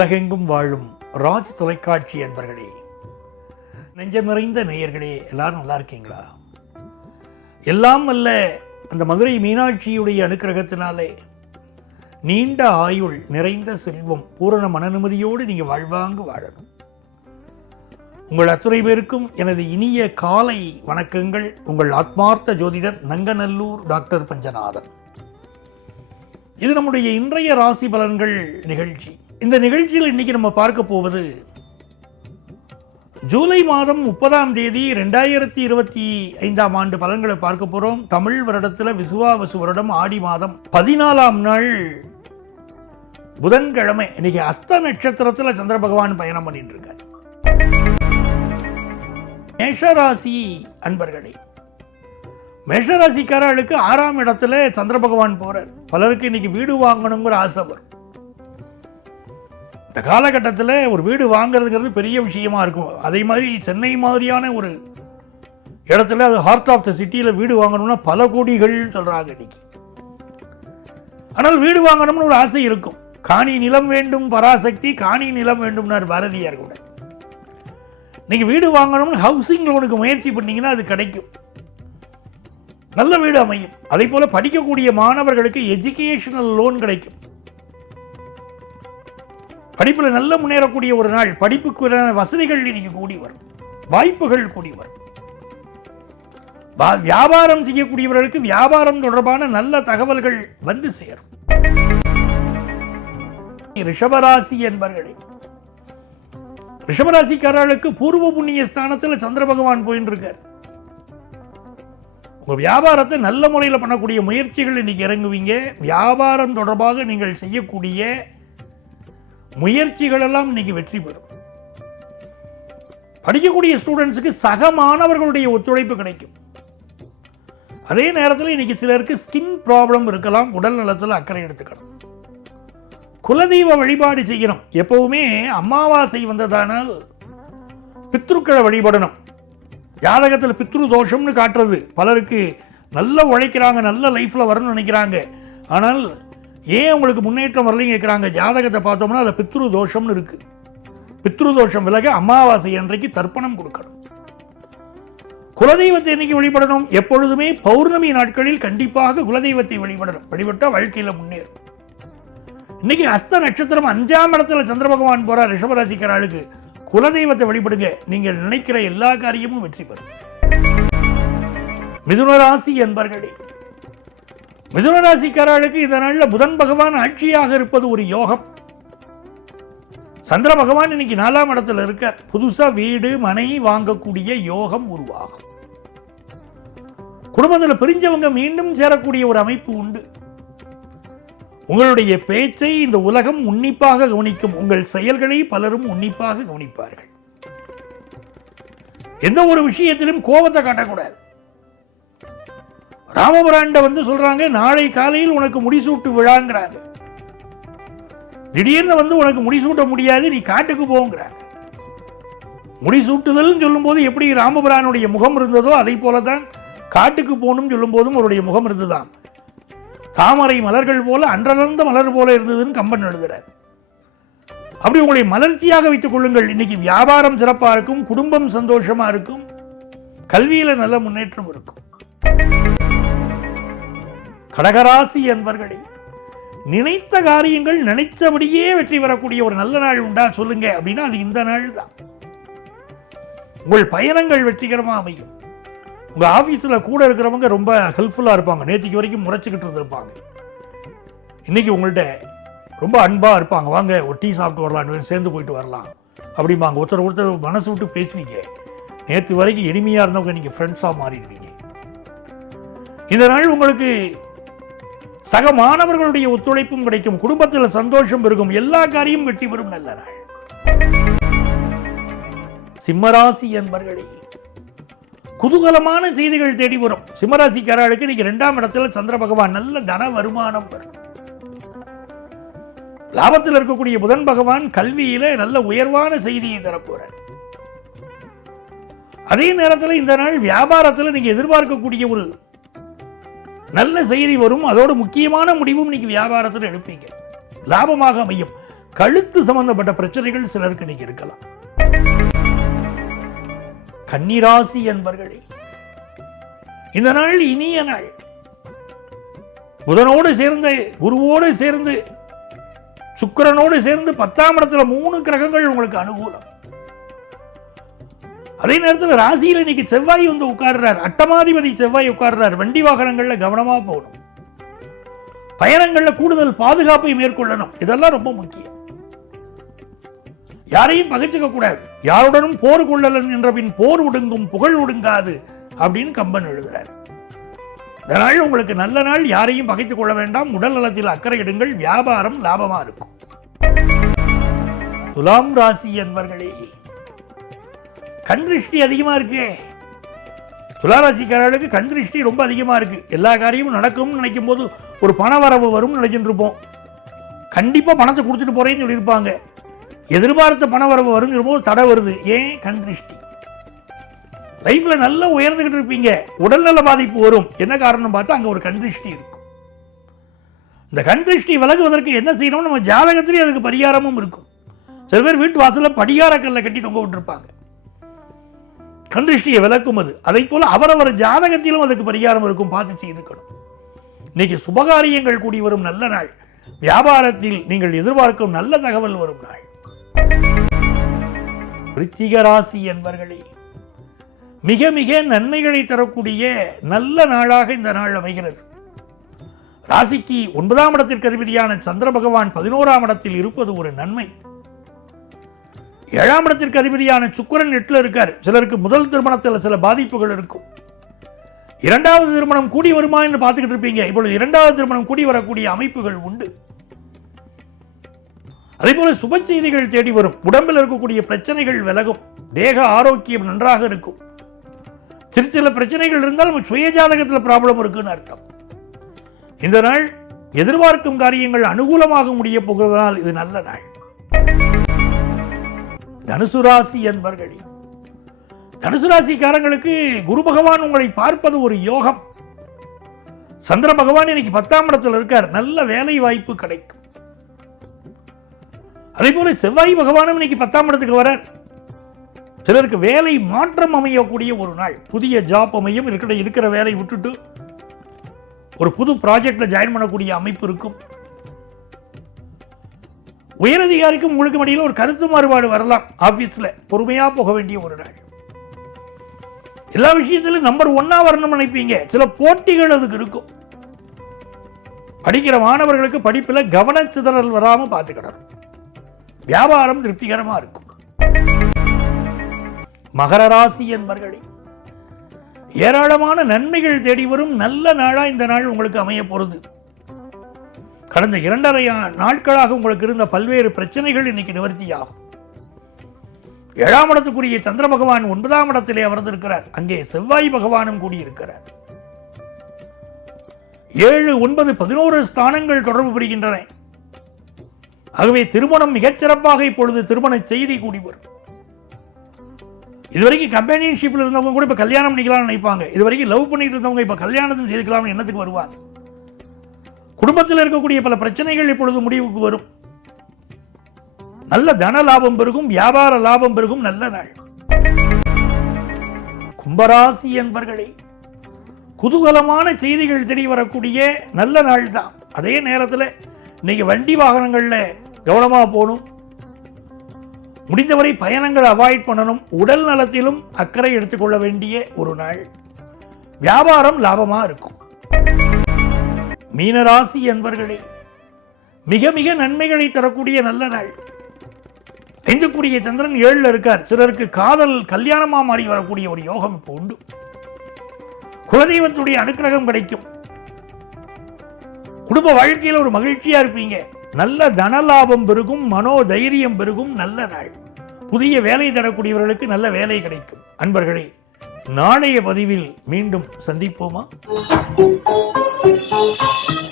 உலகெங்கும் வாழும் ராஜ் தொலைக்காட்சி என்பர்களே நெஞ்சமிறைந்த நேயர்களே எல்லாரும் நல்லா இருக்கீங்களா எல்லாம் அல்ல அந்த மதுரை மீனாட்சியுடைய அனுக்கிரகத்தினாலே நீண்ட ஆயுள் நிறைந்த செல்வம் பூரண மனநிம்மதியோடு நீங்கள் வாழ்வாங்கு வாழணும் உங்கள் அத்துறை பேருக்கும் எனது இனிய காலை வணக்கங்கள் உங்கள் ஆத்மார்த்த ஜோதிடர் நங்கநல்லூர் டாக்டர் பஞ்சநாதன் இது நம்முடைய இன்றைய ராசி பலன்கள் நிகழ்ச்சி இந்த நிகழ்ச்சியில் இன்னைக்கு நம்ம பார்க்க போவது ஜூலை மாதம் முப்பதாம் தேதி ரெண்டாயிரத்தி இருபத்தி ஐந்தாம் ஆண்டு பலன்களை பார்க்க போகிறோம் தமிழ் வருடத்தில் விசுவாவசு வருடம் ஆடி மாதம் பதினாலாம் நாள் புதன்கிழமை இன்னைக்கு அஸ்த நட்சத்திரத்தில் சந்திர பகவான் பயணம் பண்ணிட்டு மேஷராசி அன்பர்களே மேஷராசிக்காரர்களுக்கு ஆறாம் இடத்துல சந்திர பகவான் போறார் பலருக்கு இன்னைக்கு வீடு வாங்கணுங்கிற ஆசை வரும் இந்த காலகட்டத்தில் ஒரு வீடு வாங்குறதுங்கிறது பெரிய விஷயமா இருக்கும் அதே மாதிரி சென்னை மாதிரியான ஒரு இடத்துல அது ஹார்ட் ஆஃப் த சிட்டியில் வீடு வாங்கணும்னா பல கோடிகள்னு சொல்கிறாங்க இன்னைக்கு ஆனால் வீடு வாங்கணும்னு ஒரு ஆசை இருக்கும் காணி நிலம் வேண்டும் பராசக்தி காணி நிலம் வேண்டும்னார் பாரதியார் கூட நீங்கள் வீடு வாங்கணும்னு ஹவுசிங் லோனுக்கு முயற்சி பண்ணீங்கன்னா அது கிடைக்கும் நல்ல வீடு அமையும் அதே போல் படிக்கக்கூடிய மாணவர்களுக்கு எஜுகேஷனல் லோன் கிடைக்கும் படிப்பில் நல்ல முன்னேறக்கூடிய ஒரு நாள் படிப்புக்கு வசதிகள் இன்னைக்கு கூடி வரும் வாய்ப்புகள் கூடி வரும் வியாபாரம் செய்யக்கூடியவர்களுக்கு வியாபாரம் தொடர்பான நல்ல தகவல்கள் வந்து சேரும் ரிஷபராசி என்பர்களே ரிஷபராசிக்காரர்களுக்கு பூர்வ புண்ணிய ஸ்தானத்தில் சந்திர பகவான் போயின்னு இருக்கார் உங்கள் வியாபாரத்தை நல்ல முறையில் பண்ணக்கூடிய முயற்சிகள் இன்னைக்கு இறங்குவீங்க வியாபாரம் தொடர்பாக நீங்கள் செய்யக்கூடிய முயற்சிகளெல்லாம் இன்னைக்கு வெற்றி பெறும் படிக்கக்கூடிய ஸ்டூடெண்ட்ஸுக்கு சக மாணவர்களுடைய ஒத்துழைப்பு கிடைக்கும் அதே நேரத்தில் இன்னைக்கு சிலருக்கு ஸ்கின் ப்ராப்ளம் இருக்கலாம் உடல் நலத்தில் அக்கறை எடுத்துக்கணும் குலதெய்வ வழிபாடு செய்யணும் எப்பவுமே அமாவாசை வந்ததானால் பித்ருக்களை வழிபடணும் ஜாதகத்தில் பித்ரு தோஷம்னு காட்டுறது பலருக்கு நல்லா உழைக்கிறாங்க நல்ல லைஃப்பில் வரணும்னு நினைக்கிறாங்க ஆனால் ஏன் உங்களுக்கு முன்னேற்றம் வரலைன்னு கேட்குறாங்க ஜாதகத்தை பார்த்தோம்னா அதில் பித்ரு தோஷம்னு இருக்குது பித்ரு தோஷம் விலக அமாவாசை அன்றைக்கு தர்ப்பணம் கொடுக்கணும் குலதெய்வத்தை இன்னைக்கு வழிபடணும் எப்பொழுதுமே பௌர்ணமி நாட்களில் கண்டிப்பாக குலதெய்வத்தை வழிபடணும் வழிபட்டால் வாழ்க்கையில் முன்னேறும் இன்னைக்கு அஸ்த நட்சத்திரம் அஞ்சாம் இடத்துல சந்திர பகவான் போகிறார் ரிஷபராசிக்கிற ஆளுக்கு குலதெய்வத்தை வழிபடுங்க நீங்கள் நினைக்கிற எல்லா காரியமும் வெற்றி பெறும் மிதுன ராசி என்பர்களே மிதுனராசிக்காரர்களுக்கு இந்த நாளில் புதன் பகவான் ஆட்சியாக இருப்பது ஒரு யோகம் சந்திர பகவான் இன்னைக்கு நாலாம் இடத்துல இருக்க புதுசாக வீடு மனை வாங்கக்கூடிய யோகம் உருவாகும் குடும்பத்தில் பிரிஞ்சவங்க மீண்டும் சேரக்கூடிய ஒரு அமைப்பு உண்டு உங்களுடைய பேச்சை இந்த உலகம் உன்னிப்பாக கவனிக்கும் உங்கள் செயல்களை பலரும் உன்னிப்பாக கவனிப்பார்கள் எந்த ஒரு விஷயத்திலும் கோபத்தை காட்டக்கூடாது ராமபுராண்ட வந்து சொல்றாங்க நாளை காலையில் உனக்கு முடிசூட்டு விழாங்கிறாங்க திடீர்னு வந்து உனக்கு முடிசூட்ட முடியாது நீ காட்டுக்கு போங்கிறாங்க முடிசூட்டுதல்னு சொல்லும்போது எப்படி ராமபுரானுடைய முகம் இருந்ததோ அதை போலதான் காட்டுக்கு காட்டுக்கு போகணும்னு சொல்லும்போதும் அவருடைய முகம் இருந்துதான் தாமரை மலர்கள் போல அன்றலர்ந்த மலர் போல இருந்ததுன்னு கம்பன் எழுதுகிறார் அப்படி உங்களை மலர்ச்சியாக வைத்துக் கொள்ளுங்கள் இன்னைக்கு வியாபாரம் சிறப்பா இருக்கும் குடும்பம் சந்தோஷமா இருக்கும் கல்வியில நல்ல முன்னேற்றம் இருக்கும் கடகராசி என்பர்களே நினைத்த காரியங்கள் நினைச்சபடியே வெற்றி பெறக்கூடிய ஒரு நல்ல நாள் உண்டா சொல்லுங்க அப்படின்னா அது இந்த நாள் தான் உங்கள் பயணங்கள் வெற்றிகரமாக அமையும் உங்க ஆபீஸ்ல கூட இருக்கிறவங்க ரொம்ப ஹெல்ப்ஃபுல்லா இருப்பாங்க நேற்றுக்கு வரைக்கும் முறைச்சிக்கிட்டு இருந்திருப்பாங்க இன்னைக்கு உங்கள்கிட்ட ரொம்ப அன்பா இருப்பாங்க வாங்க ஒரு டீ சாப்பிட்டு வரலாம் சேர்ந்து போயிட்டு வரலாம் அப்படிம்பாங்க ஒருத்தர் ஒருத்தர் மனசு விட்டு பேசுவீங்க நேற்று வரைக்கும் எளிமையா இருந்தவங்க நீங்க ஃப்ரெண்ட்ஸாக மாறிடுவீங்க இந்த நாள் உங்களுக்கு சக மாணவர்களுடைய ஒத்துழைப்பும் கிடைக்கும் குடும்பத்தில் சந்தோஷம் பெருகும் எல்லா காரியம் வெற்றி பெறும் நல்ல நாள் சிம்மராசி என்பர்களே குதூகலமான செய்திகள் தேடி வரும் சிம்மராசிக்காரர்களுக்கு இன்னைக்கு இரண்டாம் இடத்துல சந்திர பகவான் நல்ல தன வருமானம் வரும் லாபத்தில் இருக்கக்கூடிய புதன் பகவான் கல்வியில நல்ல உயர்வான செய்தியை தரப்போற அதே நேரத்தில் இந்த நாள் வியாபாரத்தில் நீங்க எதிர்பார்க்கக்கூடிய ஒரு நல்ல செய்தி வரும் அதோடு முக்கியமான முடிவும் இன்னைக்கு வியாபாரத்தில் எடுப்பீங்க லாபமாக அமையும் கழுத்து சம்பந்தப்பட்ட பிரச்சனைகள் சிலருக்கு இன்னைக்கு இருக்கலாம் கன்னிராசி என்பர்களே இந்த நாள் இனிய நாள் புதனோடு சேர்ந்து குருவோடு சேர்ந்து சுக்கரனோடு சேர்ந்து பத்தாம் இடத்துல மூணு கிரகங்கள் உங்களுக்கு அனுகூலம் அதே நேரத்தில் ராசியில் இன்னைக்கு செவ்வாய் வந்து உட்கார்றார் அட்டமாதிபதி செவ்வாய் உட்கார்றார் வண்டி வாகனங்களில் கவனமாக போகணும் பயணங்களில் கூடுதல் பாதுகாப்பை மேற்கொள்ளணும் இதெல்லாம் ரொம்ப முக்கியம் யாரையும் பகைச்சிக்க கூடாது யாருடனும் போர் கொள்ளலன் என்ற பின் போர் ஒடுங்கும் புகழ் ஒடுங்காது அப்படின்னு கம்பன் எழுதுகிறார் இதனால் உங்களுக்கு நல்ல நாள் யாரையும் பகைத்துக் கொள்ள வேண்டாம் உடல் நலத்தில் அக்கறை எடுங்கள் வியாபாரம் லாபமா இருக்கும் துலாம் ராசி என்பர்களே கண் திருஷ்டி அதிகமாக இருக்கு துளாராசிக்காரர்களுக்கு கண் திருஷ்டி ரொம்ப அதிகமாக இருக்குது எல்லா காரியமும் நடக்கும்னு நினைக்கும் போது ஒரு பண வரவு வரும்னு நினைச்சுட்டு இருப்போம் கண்டிப்பாக பணத்தை கொடுத்துட்டு போகிறேன்னு சொல்லியிருப்பாங்க எதிர்பார்த்த பண வரவு வருங்கிற போது தடை வருது ஏன் கண் திருஷ்டி லைஃப்பில் நல்லா உயர்ந்துக்கிட்டு இருப்பீங்க உடல்நல பாதிப்பு வரும் என்ன காரணம் பார்த்தா அங்கே ஒரு கண் திருஷ்டி இருக்கும் இந்த கண் திருஷ்டி விலகுவதற்கு என்ன செய்யணும்னு நம்ம ஜாதகத்திலேயே அதுக்கு பரிகாரமும் இருக்கும் சில பேர் வீட்டு வாசலில் படிகாரக்கல்ல கட்டி தொங்க விட்டுருப்பாங்க கண்டிஷ்டியை விளக்கும் அது அதை போல் அவரவர் ஜாதகத்திலும் அதுக்கு பரிகாரம் இருக்கும் பார்த்து செய்துக்கணும் இன்னைக்கு சுபகாரியங்கள் கூடி வரும் நல்ல நாள் வியாபாரத்தில் நீங்கள் எதிர்பார்க்கும் நல்ல தகவல் வரும் நாள் ரிச்சிக ராசி என்பர்களே மிக மிக நன்மைகளை தரக்கூடிய நல்ல நாளாக இந்த நாள் அமைகிறது ராசிக்கு ஒன்பதாம் இடத்திற்கு அதிபதியான சந்திர பகவான் பதினோராம் இடத்தில் இருப்பது ஒரு நன்மை ஏழாம் இடத்திற்கு அதிபதியான சுக்கரன் எட்டில் இருக்கார் சிலருக்கு முதல் திருமணத்தில் சில பாதிப்புகள் இருக்கும் இரண்டாவது திருமணம் கூடி வருமா என்று பார்த்துக்கிட்டு இருப்பீங்க இப்பொழுது இரண்டாவது திருமணம் கூடி வரக்கூடிய அமைப்புகள் உண்டு அதே போல சுப செய்திகள் தேடி வரும் உடம்பில் இருக்கக்கூடிய பிரச்சனைகள் விலகும் தேக ஆரோக்கியம் நன்றாக இருக்கும் சிறு சில பிரச்சனைகள் இருந்தாலும் சுய ஜாதகத்தில் ப்ராப்ளம் இருக்குன்னு அர்த்தம் இந்த நாள் எதிர்பார்க்கும் காரியங்கள் அனுகூலமாக முடிய போகிறதுனால் இது நல்ல நாள் தனுசு ராசி என்பர்கள் தனுசு ராசிக்காரங்களுக்கு குரு பகவான் உங்களை பார்ப்பது ஒரு யோகம் சந்திர பகவான் இன்னைக்கு பத்தாம் இடத்தில் இருக்கார் நல்ல வேலை வாய்ப்பு கிடைக்கும் அதே போல செவ்வாய் பகவானும் இன்னைக்கு பத்தாம் இடத்துக்கு வரார் சிலருக்கு வேலை மாற்றம் அமையக்கூடிய ஒரு நாள் புதிய ஜாப் அமையும் இருக்கிற இருக்கிற வேலை விட்டுட்டு ஒரு புது ப்ராஜெக்டில் ஜாயின் பண்ணக்கூடிய அமைப்பு இருக்கும் உயரதிகாரிக்கும் உங்களுக்கு மடியில் ஒரு கருத்து மாறுபாடு வரலாம் ஆஃபீஸில் பொறுமையாக போக வேண்டிய ஒரு நாள் எல்லா விஷயத்திலும் நம்பர் ஒன்னாக வரணும்னு நினைப்பீங்க சில போட்டிகள் அதுக்கு இருக்கும் படிக்கிற மாணவர்களுக்கு படிப்பில் சிதறல் வராமல் பார்த்துக்கிடணும் வியாபாரம் திருப்திகரமாக இருக்கும் மகர ராசி என்பர்களே ஏராளமான நன்மைகள் தேடி வரும் நல்ல நாளாக இந்த நாள் உங்களுக்கு அமைய போகிறது கடந்த இரண்டரை நாட்களாக உங்களுக்கு இருந்த பல்வேறு பிரச்சனைகள் இன்னைக்கு நிவர்த்தியாகும் ஏழாம் இடத்துக்குரிய சந்திர பகவான் ஒன்பதாம் இடத்திலே அமர்ந்திருக்கிறார் அங்கே செவ்வாய் பகவானும் கூடியிருக்கிறார் ஏழு ஒன்பது பதினோரு ஸ்தானங்கள் தொடர்பு பெறுகின்றன ஆகவே திருமணம் மிகச்சிறப்பாக இப்பொழுது திருமண செய்தி கூடி வரும் இதுவரைக்கும் கம்பெனியன்ஷிப்பில் இருந்தவங்க கூட இப்போ கல்யாணம் பண்ணிக்கலாம்னு நினைப்பாங்க இதுவரைக்கும் லவ் பண்ணிட்டு இருந்தவங்க இப்போ கல்யாணத்தையும் செய்துக்கலாம்னு எண்ணத்துக்கு வருவாங்க குடும்பத்தில் இருக்கக்கூடிய பல பிரச்சனைகள் இப்பொழுது முடிவுக்கு வரும் நல்ல தன லாபம் பெருகும் வியாபார லாபம் பெருகும் நல்ல நாள் கும்பராசி என்பர்களை குதூகலமான செய்திகள் தெரிய வரக்கூடிய நல்ல நாள் தான் அதே நேரத்தில் இன்னைக்கு வண்டி வாகனங்களில் கவனமாக போகணும் முடிந்தவரை பயணங்களை அவாய்ட் பண்ணணும் உடல் நலத்திலும் அக்கறை எடுத்துக்கொள்ள வேண்டிய ஒரு நாள் வியாபாரம் லாபமாக இருக்கும் மீனராசி என்பர்களே மிக மிக நன்மைகளை தரக்கூடிய நல்ல நாள் ஐந்துக்குரிய சந்திரன் ஏழில் இருக்கார் சிலருக்கு காதல் கல்யாணமாக மாறி வரக்கூடிய ஒரு யோகம் இப்போ உண்டு குலதெய்வத்துடைய அனுக்கிரகம் கிடைக்கும் குடும்ப வாழ்க்கையில் ஒரு மகிழ்ச்சியாக இருப்பீங்க நல்ல தனலாபம் பெருகும் மனோதைரியம் பெருகும் நல்ல நாள் புதிய வேலை தரக்கூடியவர்களுக்கு நல்ல வேலை கிடைக்கும் அன்பர்களே நாளைய பதிவில் மீண்டும் சந்திப்போமா Música